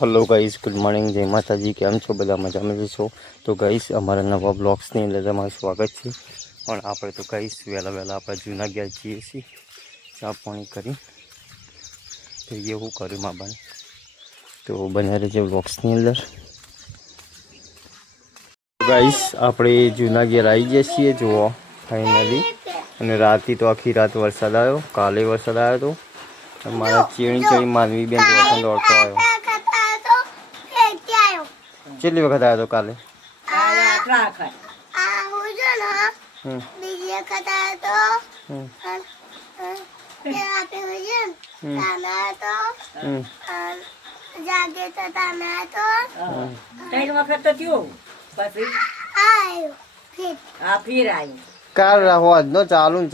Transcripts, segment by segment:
Hello guys, good morning, जय माता जी। केम छो બધા મજામાં છો? તો ગાइस અમારા નવા બ્લોગ્સની અંદર તમારું સ્વાગત છે। પણ આપણે તો ગાइस વહેલા આપણે જૂના ગયા છીએ ચા પાણી કરી તો એવું કર્યું માં બને તો બન્યા રહેજો બ્લોગ્સની અંદર। ગાइस આપણે જૂના ગયા આવી ગયા છીએ જુઓ ફાઇનલી। અને રાતે તો આખી રાત વરસાદ આવ્યો, કાલે વરસાદ આવ્યો તો અમારા ચીણી માનવી બેન દોડતો આવ્યો। કેટલી વખત આવ્યો તો કાલે? કાલ રહો આજનો ચાલુ જ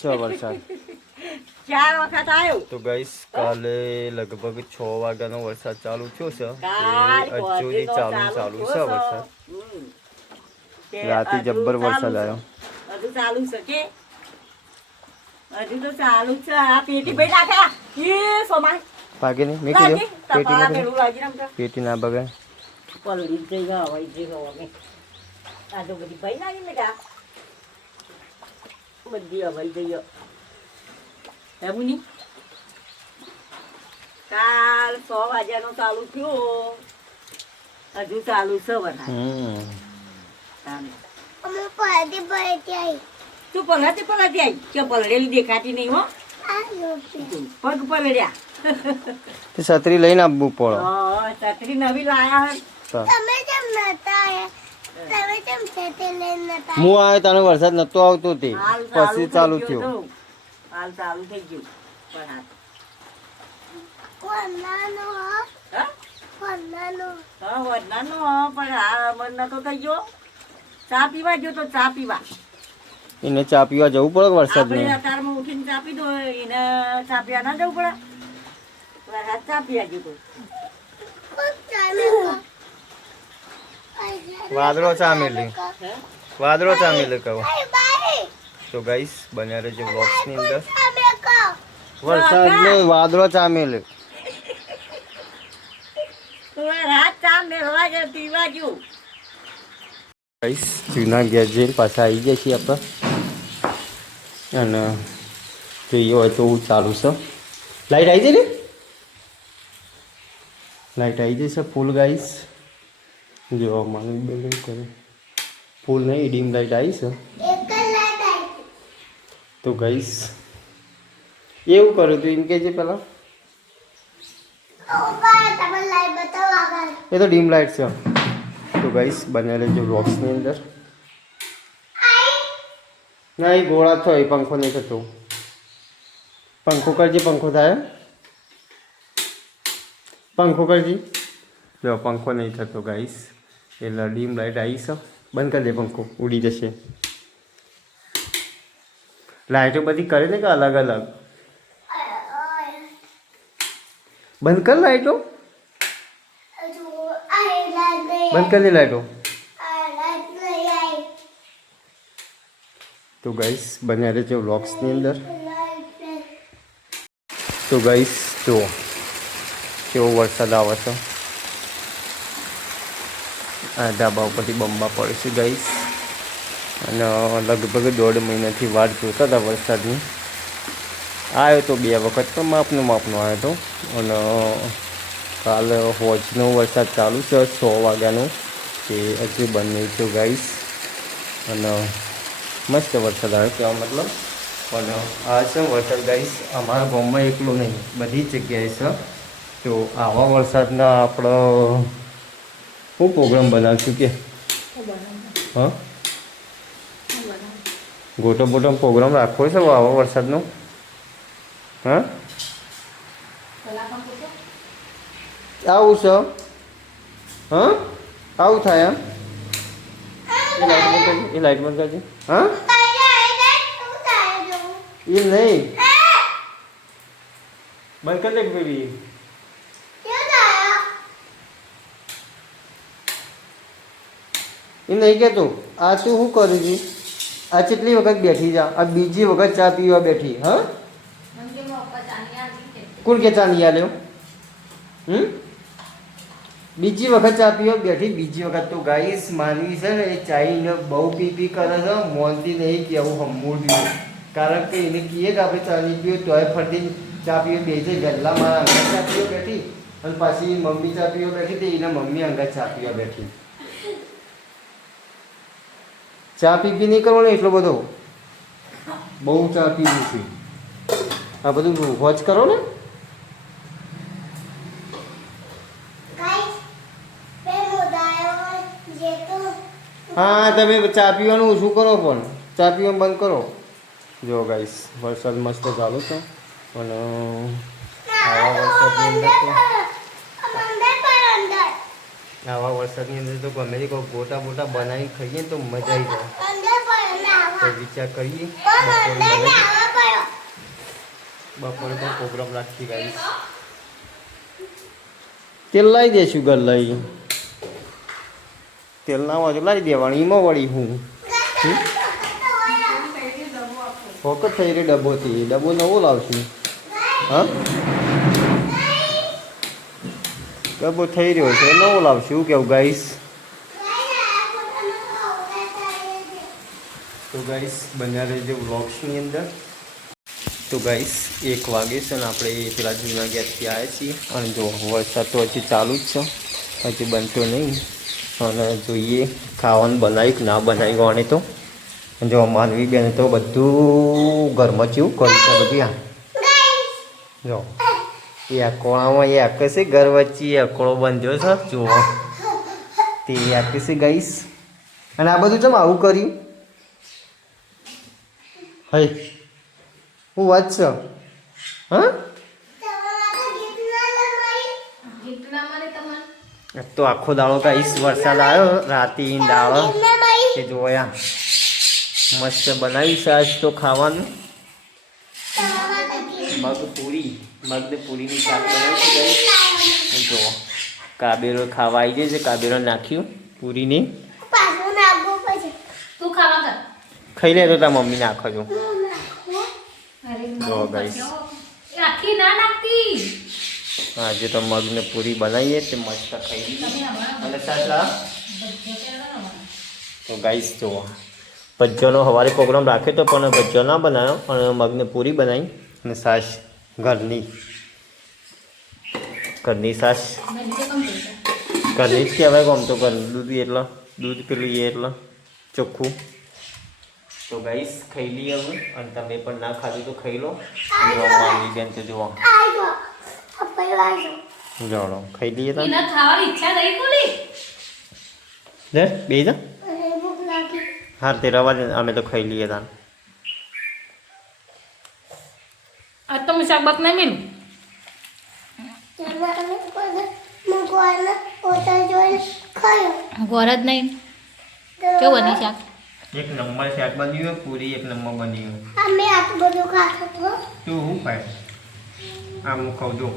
છે વરસાદ। 4 વખત આવ્યો તો ગાઈસ કાલે લગભગ 6 વાગ્યાનો વરસાદ ચાલુ થયો છે। હજુ સુધી ચાલુ છે વરસાદ। રાતે જબ્બર વરસાદ આવ્યો। હજુ ચાલુ છે કે હજુ તો ચાલુ છે। આ પેટી ભાઈ નાખ્યા એ સોમાય ભાગે નહીં મેં કીધું પેટી ના બગાડ પલડી જઈ ગયો હોય જે ગયો અમે આ તો બધી ભાઈ નાખી બેટા બધી હવાઈ જઈએ એવું નહીં। કાલ 6 વાગ્યાનો ચાલુ થયો હજુ ચાલુ છે વરસાદ। તું પલટી આવી કે પલળેલી દેખાતી નહીં હો પગ પલળ્યા છત્રી લઈને આવવું પડે। છત્રી નવી લાયા હું આવ્યો તને વરસાદ નતો આવતો તે પછી ચાલુ થયો। હાલ ચાલુ થઈ ગયું પણ નતો થઈ ગયો। ચા પીવા ગયો તો ચા પીવા એને ચા પીવા જવું પડે વરસાદ ને અત્યારમાં ઉઠીને ચા પી દો એને ચા પીવા ના જવું પડે વરસાદ ચા પીવા ગયો વાદળો ચા મેલી કહો તો ગાઈસ બન્યા રહેજો વ્લોગ્સ ની અંદર। વરસાદ ને વાદળો ચા મેલે રાત ચા મેળવા ગયો પીવા ગયો ગાઈસ જૂના ગયા જઈને પાછા આવી ગયા છીએ આપણે અને જોઈએ હોય તો ચાલુ છે। લાઈટ આવી જાય ને લાઈટ આવી જશે ફૂલ ગાઈસ જો માનું બિલ્ડિંગ કરે ફૂલ નહીં ડીમ લાઈટ આવી છે તો ગાઈસ એવું કર્યું તું એમ કે છે પેલા એ તો ડીમ લાઈટ છે। તો ગાઈસ બને રહેજો વ્લોગ્સની અંદર। ના એ ગોળા થયો એ પંખો નહીં થતો પંખો કરજી પંખો થાય પંખો કરજી જો પંખો નહીં થતો ગાઈસ એટલે ડીમ લાઈટ આવી છે। બંધ કરી દે પંખો ઉડી જશે। લાઈટો બધી કરે ને કે અલગ અલગ બંધ કર લાઈટો બંધ કરી દે લાઈટો। તો ગાઈસ બન્યા રહેજો વ્લોગ્સની અંદર। તો ગાઈસ જો કેવો વરસાદ આવે છે આ ધાબા ઉપરથી બંબા પડે છે ગાઈસ અને લગભગ 1.5 મહિનાથી વાટ જોતા હતા વરસાદની। આવ્યો તો 2 વખત પણ માપનો આવ્યો હતો અને કાલે હોજનો વરસાદ ચાલુ છે 6 વાગ્યાનો તે હજુ બંધ નહીં થયો ગાઈસ અને મસ્ત વરસાદ આવ્યો કહેવા મતલબ પણ આ છે વરસાદ ગાઈસ અમારા ગામમાં એકલો નહીં બધી જગ્યાએ છે। તો આવા વરસાદના આપણે શું પ્રોગ્રામ બનાવશું કે હા ગોટો બોટો પ્રોગ્રામ રાખવો છે આવા વરસાદનો હા આવું છે હા આવું થાય એ લાઈટ બંધ કરજે હા એ નહીં બંધ કરી દે બેબી એ નહીં કહેતો આ તું શું કરું છું આ કેટલી વખત બેઠી જા આ બીજી વખત ચા પીવા બેઠી હા કોણ કે ચા નહીં આલ્યો બીજી વખત ચા પીવા બેઠી. બીજી વખત તો ગાઈસ માનવી છે ને એ ચાઈને બહુ પી કરે છે. મોનથી નહીં કે આવું હમું કારણ કે એને કહીએ કે આપણે ચા નહીં પીએ તોય ફરતી ચા પીવા બે છે. ગલ્લા મારા અંગત ચા પીવા બેઠી અને પાછી મમ્મી ચા પીવા બેઠી તો એના મમ્મી અંગત ચા પીવા બેઠી. ચા પી નહીં કરવાનો એટલો બધો, બહુ ચા પીવું છે. આ બધું વોચ કરો ને. હા તમે ચા પીવાનું ઓછું કરો, પણ ચા પીવાનું બંધ કરો. જો ગાઈસ વરસાદ મસ્ત ચાલુ છે અને આવા વરસાદની અંદર તો ગમે તે કોઈ ગોટા બોટા બનાવી ખાઈએ તો મજા આવી જાય. તો વિચાર કરીએ બપોરે તો પ્રોગ્રામ રાખી ગાઈસ. તેલ લાવી દઈશું ઘર લઈ. તેલ ના હોય તો લાવી દેવાની. એમાં વળી હું ફોકસ થઈ રહી ડબ્બોથી. ડબ્બો નવો લાવશું. હા ડબ્બો થઈ રહ્યો છે નવો લાવશું. કેવું ગાઈસ? તો ગાઈસ બન્યા રહેજો વ્લોગ્સની અંદર. તો ગાઈસ 1 વાગે છે ને આપણે પેલા જૂના ગેસથી આવ્યા છીએ અને જો વરસાદ તો હજી ચાલુ જ છે, હજી બનતો નહીં. અને જોઈએ ખાવાનું બનાવી કે ના બનાવી ગણે. તો જો માનવી બેન તો બધું ઘરમાં ચેવું કર્યું છે બધું. આ જો એ અકોળામાં એ આકે છે ઘર વચ્ચે અકોળો બંધ્યો છે જુઓ તે આકે છે ગાઈસ. અને આ બધું ચમ આવું કર્યું? હઈ હું વાત છે? હા તો આખો દાડો ગાઈસ વરસાદ આવ્યો રાતે દાળો કે જોયા મસ્ત બનાવી છે આજ તો ખાવાનું. મગ પૂરીની શાક બનાવી છે. જો કાબેરો ખાવા આવી જાય છે. કાબેરો નાખ્યું પૂરીને. ખાઈ લે તો તાર મમ્મી નાખો છો. જો ગાઈસ આજે તો મગને પૂરી બનાવીએ તે મસ્ત ખાઈ લીધી. અને સાચા તો ગાઈસ જુઓ ભજ્જોનો સવારે પ્રોગ્રામ રાખ્યો તો પણ ભજ્જો ના બનાવ્યો અને મગને પૂરી બનાવી અને છાશ ઘરની છાશ ઘરની જ કહેવાય. આમ તો ઘરનું દૂધ એટલે દૂધ પેલું એ એટલે ચોખ્ખું. તો ગાઈસ ખાઈ લઈએ હવે. અને તમે પણ ના ખાધું તો ખાઈ લો. મારી બેન તો જુઓ જોડો ખાઈ લઈએ. બે જા હા તે રવા દે અમે તો ખાઈ લઈએ. તાન આ તો શાક બાક નહીં મિલું. ગોર જ નહીં કેવું બની શાક? એક નંબર શાક બન્યું. પૂરી એક નંબર બન્યું. તું શું ખાય? આમ ખાવ જો.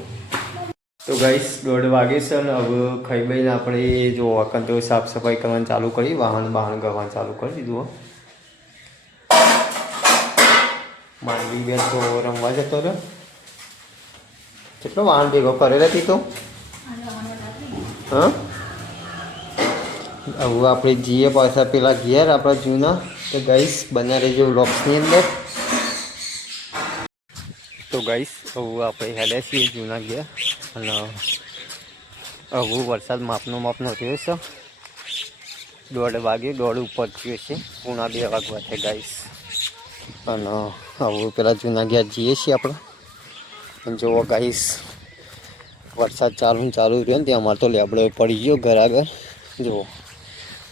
તો ગાઈસ 1:30 વાગે છે ને હવે ખાઈ બઈને આપણે જો અકન તો સાફ સફાઈ કરવાનું ચાલુ કરી. વાહન ગવાનું ચાલુ કરી દીધું. માંડવી બેન તો રમવા જતો રહ્યો. કેટલો વાહન ભેગો કરેલો હતી તો. હા હવે આપણે જઈએ પાછા પેલા ઘેર આપણા જૂના. તો ગાઈસ બન્યા રહેજો વ્લોગ્સની અંદર. તો ગાઈસ હવે આપણે હેડ્યા છીએ જૂના ઘેર અને હવે વરસાદ માપનો થયો છે. 1:30 વાગે 1:30 ઉપર થયો છે. 1:45 વાગવા થાય ગાઈસ. અને હવે પેલા જૂના ઘેર જઈએ છીએ આપણે. અને જુઓ ગાઈસ વરસાદ ચાલુ રહ્યો ને ત્યાં અમારે તો લેબડો પડી ગયો ઘર આગળ. જુઓ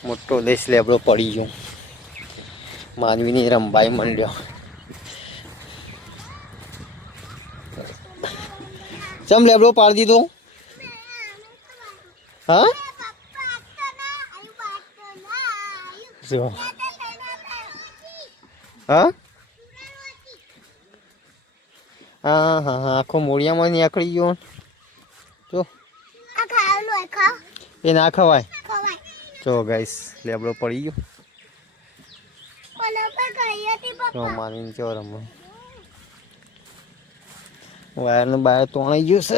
મોટો દેશ લેબડો પડી ગયો. માનવીની રંબાઈ મંડ્યો. ચમ લેબડો પાડી દીધો? હા જો હા હા હા આખો મોડિયામાં નીકળી ગયો. જો એ ના ખવાય. જો ગાઈસ લેબડો પડી ગયો. જો માનીને જો રમો વાયર ને બાયર તોણાઈ ગયું છે.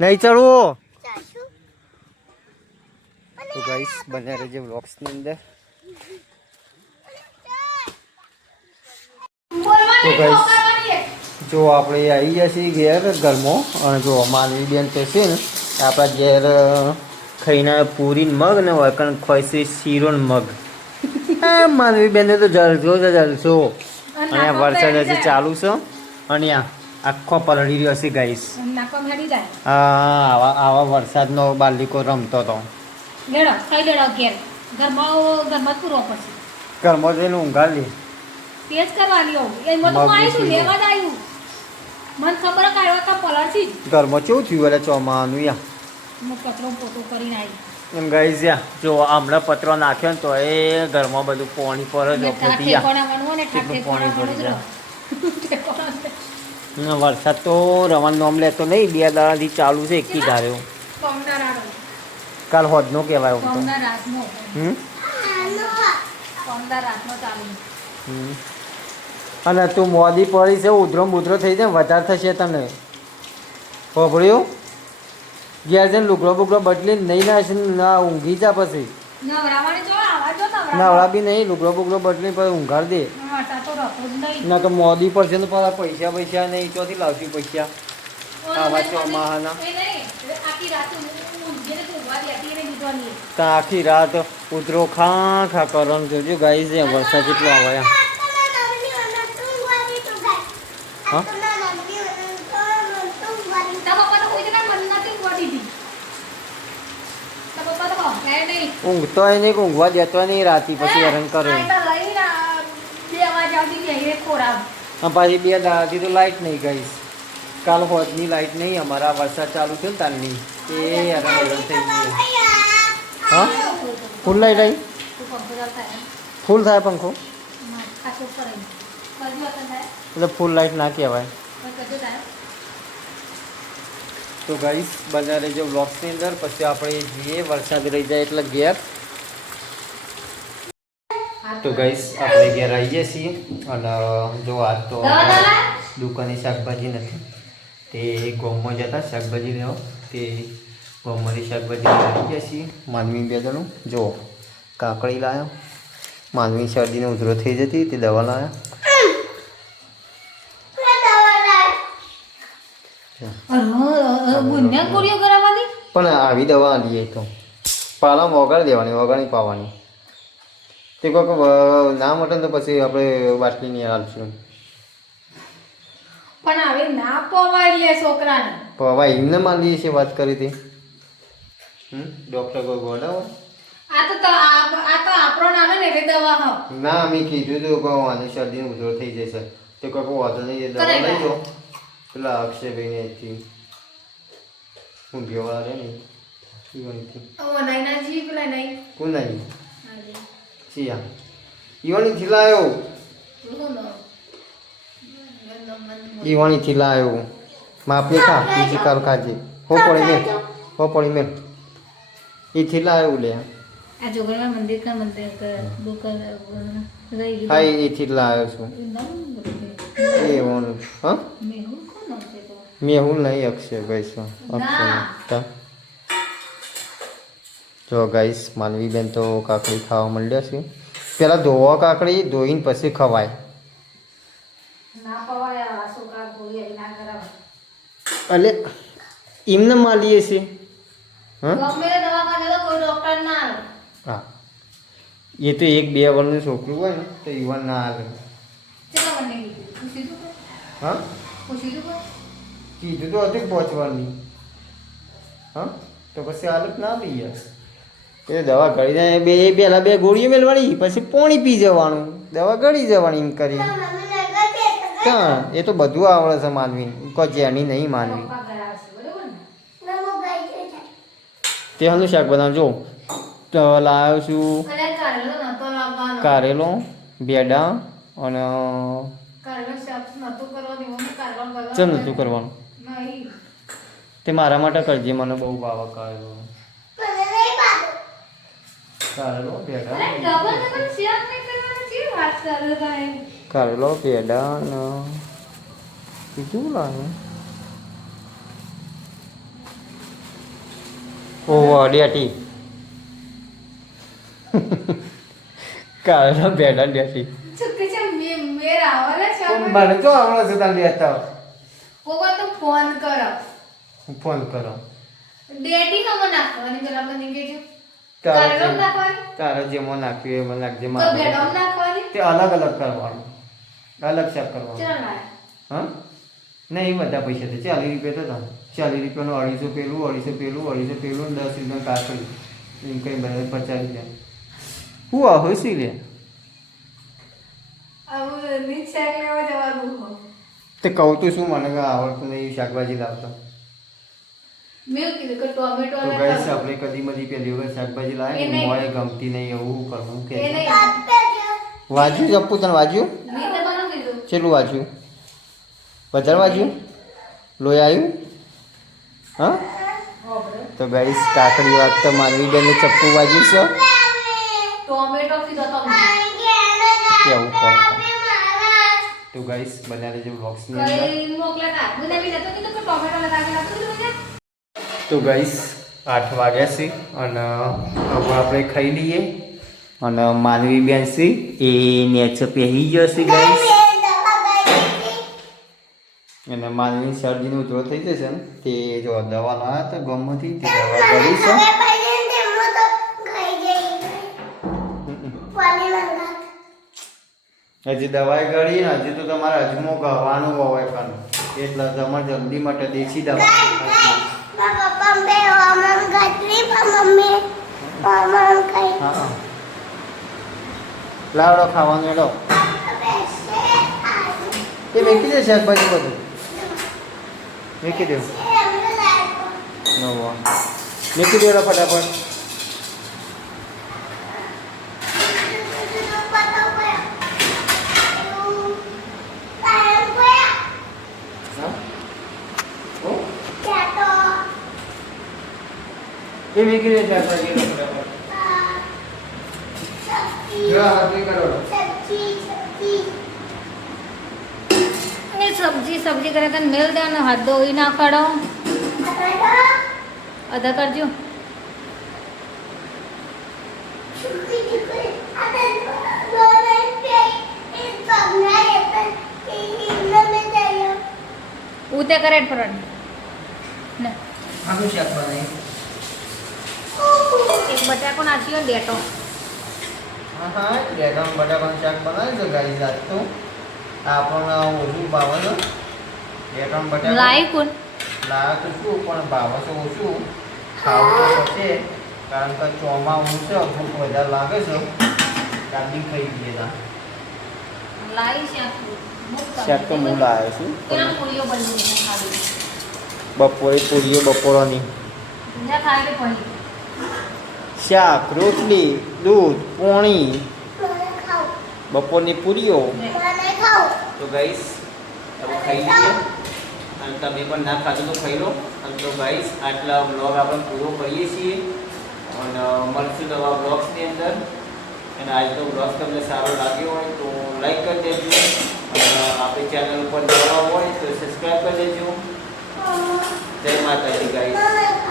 નહીં ચડવું. તો ગાઈસ બન્યા રહેજો વ્લોગ્સની અંદર. તો ગાઈસ જો આપણે આવી ગયા છીએ ઘેર ઘરમાં અને જો માનવી બેન તો છે ને આપણા ઘેર ખાઈને પૂરી મગ ને વળકણ ખોઈશી શીરો ને મગ. માનવી બેન તો જલસો છે જલસો. અને વરસાદ હજી ચાલુ છે અને આખો પલળી રહ્યો છે ગાઈસ. હા આવા વરસાદનો બાલિકો રમતો હતો. ઘરમાં જઈને ઊંઘા લે. ઘરમાં કેવું થયું એટલે ચોમાનું યા એમ ગાઈસ યા જો હમણાં પતરો નાખ્યો ને તો એ ઘરમાં બધું પાણી પર જ કેટલું પાણી પડી જાય. વરસાદ તો રવાનું નામ લેતો નહીં. 2 દાડાથી ચાલુ છે એકી ધાર્યો. કાલ હોદનો કહેવાય અને તું મોદી પડી છે ઉધરો બુધરો થઈ જાય વધારે થશે તને. ખબર્યું ઘેર જઈને લુગડો બુગડો બદલી નહીં ના ઊંઘી જા પછી નવરા બી નહીં લુગડો બુગડો બદલી પછી ઊંઘાડ દે. ના તો મોદી પર છે ને પેલા પૈસા નહીં ચોથી લાવશું પૈસા આવા ચોમાહાના. તો આખી રાત ઉતરો ખા ખા કરવાનું જોજો ગાઈસ. વરસાદ કેટલો આવે. હા ઊંઘતો નહીં ઊંઘવા દેતો નહીં રાતી પછી હેરાન કરે. પાછી 2 દાડાથી તો લાઈટ નહીં ગાઈસ. કાલ હોજની લાઈટ નહીં અમારા વરસાદ ચાલુ થયો ને તારની એ હેરાન થઈ ગયું. હા ફૂલ લાઈટ આવી ફૂલ થાય પંખો એટલે ફૂલ લાઈટ ના કહેવાય. તો ગાઈસ બન્યા રહેજો વ્લોગ્સની અંદર. પછી આપણે જઈએ વરસાદ રહી જાય એટલે ઘેર. તો ગાઈસ આપણે ઘેર આવીએ છીએ અને જો આજ તો દુકાને શાકભાજી નથી તે ગામમાં જતા શાકભાજી લેવા તે ગામમાંથી શાકભાજી આવી ગયા છીએ. માનવી બે જણું જો કાકડી લાવ્યો. માનવી શરદીને ઉધરો થઈ જતી તે દવા લાવ્યા. પણ આવી દવા લઈએ તો પાલા વગાડી દેવાની વગાડી પાવાની. તે કોઈક ના મટે તો પછી આપણે બાટલીની હાલશું. પણ હવે ના પવાય લે છોકરાને. પવાય એમને માનીએ છીએ વાત કરી હતી. ડોક્ટર કોઈ ગોડાવો આ તો આપણો નાનો ને એટલે દવા હા. ના અમે કીધું હતું કે આને શરદીનો ઉધરો થઈ જશે તો કોઈ વાંધો નહીં દવા લઈ જાઓ. પેલા અક્ષયભાઈને અહીંથી ઊંધિયાવાળા રહે ને કોણ નહીં સિયા ઈવાણીથી લાવ્યો. ઈવાણીથી લાવ્યો માપને ખા બીજી કાલ ખાજે. હો પડી મેં એથી લાવ્યો લે. આ જોગણમાં મંદિર કા દુકાન રહી હા એથી લાવ્યો છું. એ ઓનું હા મેહુલ નહીં અક્ષયભાઈ છું. અક્ષય જો ગાઈસ માનવી બેન તો કાકડી ખાવા માંડ્યા છે. પેલા ધોવા કાકડી ધોઈને પછી ખવાય. એટલે એમને માલીએ છીએ. હા એ તો 1-2 વર્ષનું છોકરું હોય ને તો યુવાન ના આવે. હા કીધું તો હતું પહોંચવાની. હા તો પછી હાલત ના લઈએ. એ દવા ગળી જાય પહેલાં 2 ગોળીઓ મેળવાની પછી પાણી પી જવાનું દવા ગળી જવાની એમ કરી. હા એ તો બધું આવડે છે માનવી કોઈ જેની નહીં માનવી. તેનું શાક બનાવજો. તો લાવ્યો છું કારેલો ભેડા અને ચમ નતું કરવાનું તે મારા માટે કરજે. મને બહુ ભાવ કારેલો ભેડા કારેલો ભેડા અને બીજું લાવે ઓહો ડેટી કાળના બેડા ડેટી ચૂકી છે મેર આવો ને પણ મને તો આવડે છે તાર લેતા કોકો તો ફોન કરો ફોન કરો ડેટી નો નાખવાની પેલા મને કેજો તારે કારડો નાખવાની તારે જે મને નાખ્યું એ મને નાખજે તો મારે બેડો નાખવાની તે અલગ અલગ કરવાનું અલગ શેપ કરવાનું ચાલ લાય હા નહીં બધા પૈસા છે 40 રૂપિયા તો 40 રૂપિયાનું 250 પેલું 250 પેલું 250 પેલું 10 રૂપિયા કાકડી એમ કંઈ બધા 50 રૂપિયા હું આ હોય સી લે હવે નીચે લેવા જવાનું હો તે કહું તો શું મને કે આવડતું નહીં શાકભાજી લાવતા મેં કીધું કે ટોમેટો તો ને ગાઈસ આપણે કદી મધી પહેલી વખત શાકભાજી એ લાવે નહીં. મોય ગમતી નહીં એવું કરવું કે એ નહીં વાજ્યું જપ્પુ તને વાજ્યું મેં તો મને કીધું ચેલું વાજ્યું વધારે વાજ્યું લોહી આવ્યું હા તો ગાઈસ કાકડી વાત તો માનવી બેને ચપ્પુ વાજ્યું છે ટોમેટો કીધો તમને કેવું પડે તો ગાઈસ બનાવી દેજો બ્લોગ્સની અંદર કઈ મોકલા તા મને બી નતો કીધું કે ટોમેટો લગાવેલા તો કીધું મને તો ગાઈસ 8 વાગ્યા છે અને હવે આપણે ખાઈ લઈએ અને માનવી બેન છે એ નેચ પહેરી ગયો છે ગાઈસ અને માનવી શરદીનો ઉતરો થઈ જશે ને તે જો દવા લાવ્યા હતા ગામમાંથી તે દવા કરી છે હજી દવાઈ ગળી ને હજી તો તમારે અજમો ગવાનું હોય પણ એટલે તમારે જલ્દી માટે દેશી દવા હા લાવડો ખાવાનું એડો એ મેકી દે શાકભાજી બધું મેકી દે નવો મેકી દે ફટાફટ એ મેકી દે શાકભાજી ફટાફટ સબ્જી કરે તને મેલ દે અને હાથ ધોઈ નાખડો અદા કરજો ઉતે કરે ફરડ ને આનું શાક બનાવી એક બટાકો નાખ્યો ડેટો હા હા ડેટાનું બટાકાનું શાક બનાવી દો ગાઈ જાત તો આપણને ઓછું ભાવે છે ડેટાનું બટાકા લાઈ કોણ લાવે તો શું પણ ભાવે છે ઓછું ખાવું તો પડશે કારણ કે ચોમાસું છે ભૂખ વધારે લાગે છે ગાડી ખાઈ દઈએ તા લાઈ શાક શાક તો હું લાવ્યો છું પેલા પૂરીઓ બની ખાલી બપોરે પૂરીઓ બપોરોની ના ખાઈ પડી શાક રોટલી દૂધ પોણી બપોરની પૂરીઓ તો ગાઈસ તમે ખાઈ લઈએ અને તમે પણ ના ખાધું તો ખાઈ લો અને તો ગાઈસ આટલા બ્લોગ આપણે પૂરો કરીએ છીએ અને મળશું નવા બ્લોગ્સની અંદર અને આજનો બ્લોગ તમને સારો લાગ્યો હોય તો લાઈક કરી દેજો અને આપણી ચેનલ ઉપર નવા હોય તો સબસ્ક્રાઈબ કરી દેજો જય માતાજી ગાઈસ